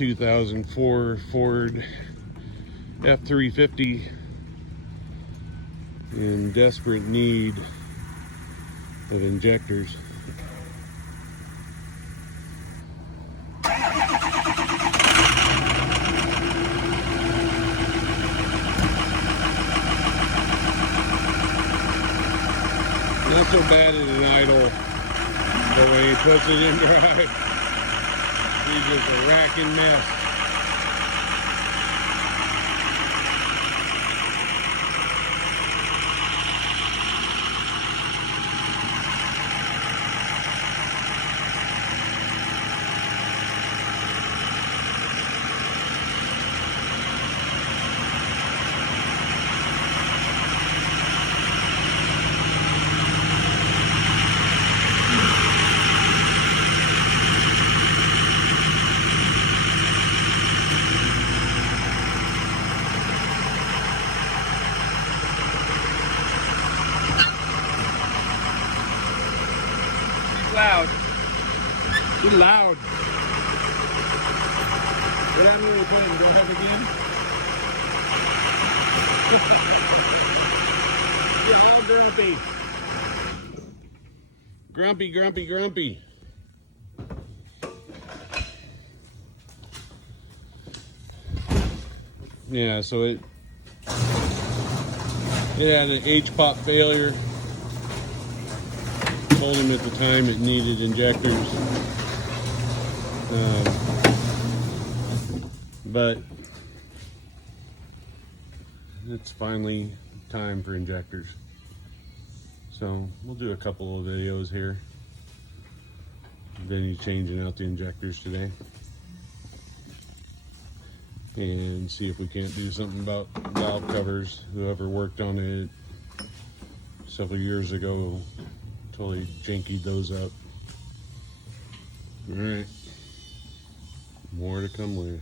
2004 Ford F-350 in desperate need of injectors. Not so bad at an idle, but when he puts it in drive, he's just a racking mess. Loud. Too loud. What happened when we put it in drive again? You're all grumpy. Grumpy, grumpy, grumpy. Yeah, so it had an H-pop failure. Told him at the time it needed injectors, but it's finally time for injectors. So we'll do a couple of videos here. Then he's changing out the injectors today, and see if we can't do something about valve covers. Whoever worked on it several years ago totally jankied those up. All right, more to come later.